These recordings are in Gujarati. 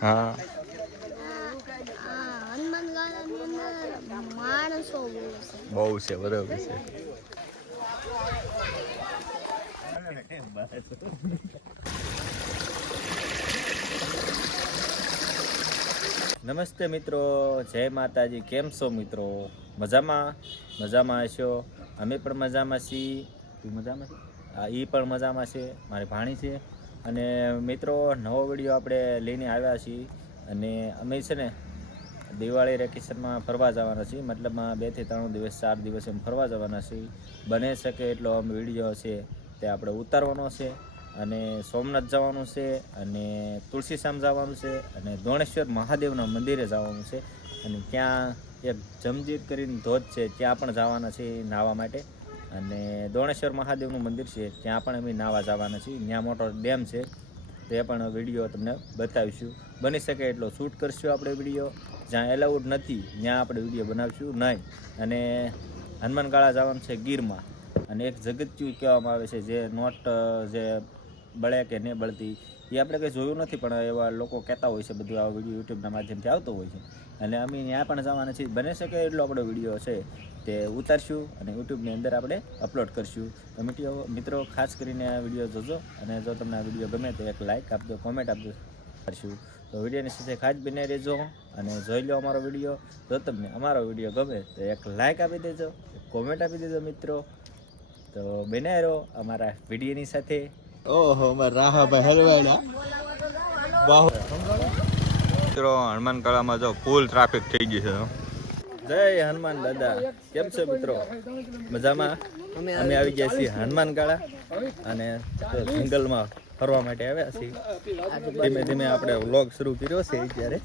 હા. બહુ છે, બરાબર છે. નમસ્તે મિત્રો, જય માતાજી. કેમ છો મિત્રો? મજામાં? મજામાં હશો? અમે પણ મજામાં છીએ. તું મજામાં? હા એ પણ મજામાં છે. મારી ભાણી છે. અને મિત્રો, નવો વીડિયો આપણે લઈને આવ્યા છીએ અને અમે છે ને દિવાળી વેકેશનમાં ફરવા જવાના છીએ. મતલબમાં બેથી ત્રણ દિવસ, ચાર દિવસ એમ ફરવા જવાના છીએ. બને શકે એટલો આમ વીડિયો છે તે આપણે ઉતારવાનો છે અને સોમનાથ જવાનું છે અને તુલસીશ્યામ જવાનું છે અને દોણેશ્વર મહાદેવના મંદિરે જવાનું છે. અને ત્યાં એક જમજીત કરીને ધોધ છે, ત્યાં પણ જવાના છે નાહવા માટે. અને દોણેશ્વર મહાદેવનું મંદિર છે, ત્યાં પણ અમે નાવા જવાના છીએ. ત્યાં મોટો ડેમ છે, તે પણ વીડિયો તમને બતાવીશું. બની શકે એટલો શૂટ કરશું આપણે વીડિયો. જ્યાં એલાઉડ નથી ત્યાં આપણે વીડિયો બનાવીશું નહીં. અને હનુમાનગાળા જવાનું છે ગીરમાં. અને એક જગત્યું કહેવામાં આવે છે, જે નોટ જે બળે કે નહીં બળતી, એ આપણે કંઈ જોયું નથી, પણ એવા લોકો કહેતા હોય છે, બધું આ વીડિયો યુટ્યુબના માધ્યમથી આવતો હોય છે. અને અમે ત્યાં પણ જવાના છીએ. બને શકે એટલો આપણો વીડિયો છે. તે ઉતારશું અને યુટ્યુબની અંદર આપણે અપલોડ કરશું. તો મિત્રો મિત્રો ખાસ કરીને આ વીડિયો જોજો અને જો તમને આ વીડિયો ગમે તો એક લાઇક આપજો કોમેન્ટ આપજો. કરશું. તો વિડીયોની સાથે ખાસ બને રહેજો અને જોઈ લો અમારો વીડિયો જો તમને અમારો વીડિયો ગમે તો એક લાઇક આપી દેજો કોમેન્ટ આપી દેજો મિત્રો. તો બને રહો અમારા વિડીયોની સાથે. ઓહો રાહાભાઈ હલવાડા મિત્રો હનુમાન કળામાં જો ફૂલ ટ્રાફિક થઈ ગયું છે. જય હનુમાન દાદા. કેમ છે મિત્રો? મજામાં? અમે આવી ગયા છીએ હનુમાન ગાળા અને જંગલમાં ફરવા માટે આવ્યા છીએ. ધીમે ધીમે આપણે વ્લોગ શરૂ કર્યો છે ત્યારે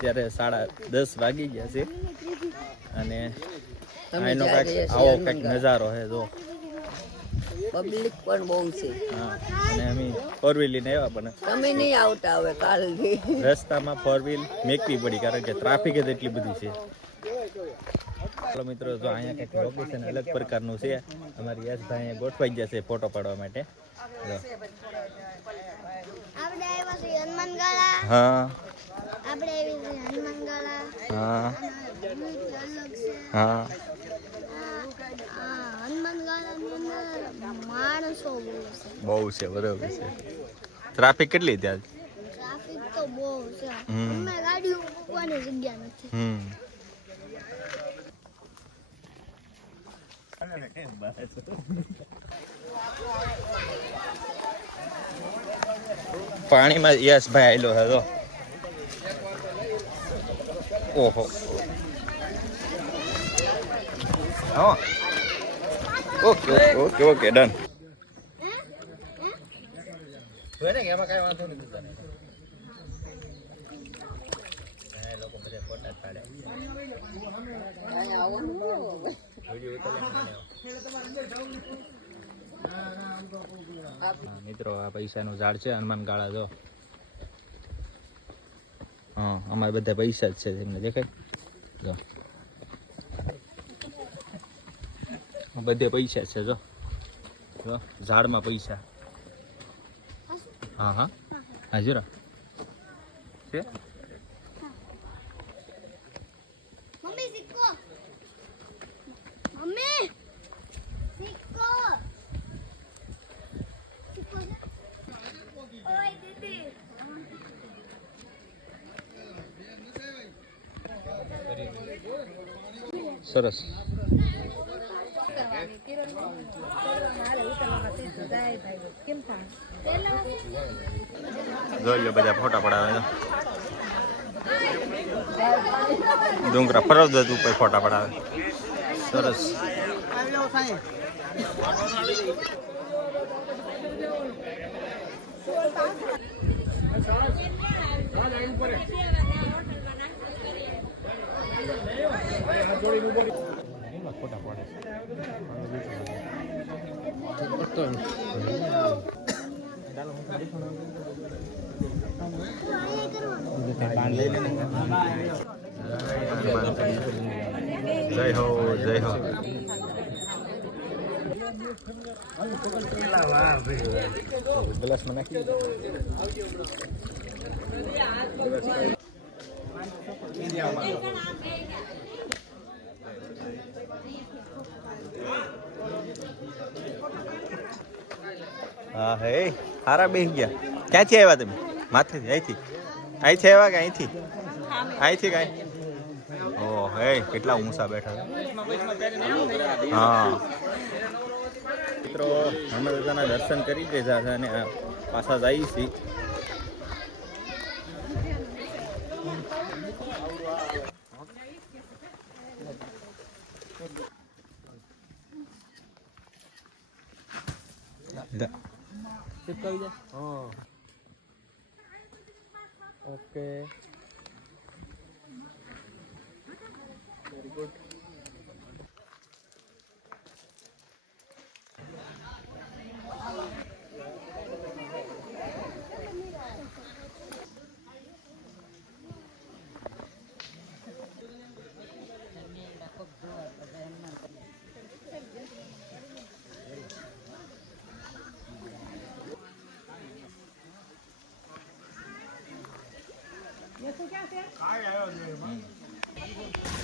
ત્યારે સાડા દસ વાગી ગયા છે. અને આનો કાંઈક આવો કંઈક નજારો છે જો. પબ્લિક પણ બહુ છે. હા અને અમે ફોર વ્હીલ લઈને આવ્યા પણ તમે નહીં આવતા હવે કાલથી. રસ્તામાં ફોર વ્હીલ મેકવી પડી કારણ કે ટ્રાફિક જ એટલી બધી છે. ચાલો મિત્રો જો અહીંયા કંઈક લોકેશન અલગ પ્રકારનું છે. અમારી યશભાઈ ગોઠવાઈ જશે છે ફોટો પાડવા માટે. હા. હા. હા. બહુ છે. બરોબર છે. ટ્રાફિક કેટલી ત્યાં ટ્રાફિક તો બહુ છે. અમે ગાડીઓ મૂકવાની જગ્યા નથી. હમ. પાણીમાં યશભાઈ આવેલો હતો ઓહો. Okay okay okay, done. એમાં કઈ વાંધો નથી લોકો બધા ફોટા પાડે. મિત્રો, આ પૈસાનું ઝાડ છે, હનુમાન ગાળા, જો. હા, અમારે બધા પૈસા જ છે, તમને દેખાય? જો. બધે પૈસા છે, જો. જો, ઝાડમાં પૈસા. હા હા. હાજરા છે? સરસ. જોઈ લો બધા ફોટા પડાવે ડુંગરા ફરજ ઉપર ફોટા પડાવે. સરસ. ફોટા જય હો જય હો ગ્લાસમાં નાખી હા હે. હારા બેસી ગયા. ક્યાંથી આવ્યા તમે? માથેથી અહીંથી? અહીંથી આવ્યા કે અહીંથી? અહીંથી કાંઈ? ઓ હે કેટલા ઊંચા બેઠા હા. મિત્રો અમે બધાના દર્શન કરી દીધા છે અને પાછા જઈએ છીએ. ¿Qué. Oh. Ok. Very good. 啥人啊这是？什么